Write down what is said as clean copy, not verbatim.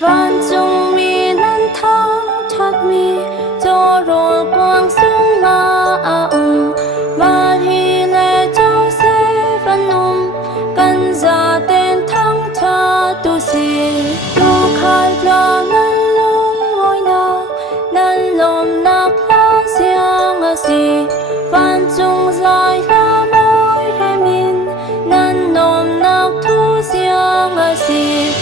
萬眾mi nan thang thoát mi cho rồi quang sung ma mà hi lệ cho sẽ văn cần ra tên thang cha tu si tu khai la nan lung ngồi na nan lom nạc la xiang si văn chung dài la môi hai min nan nom nạc thu xiang si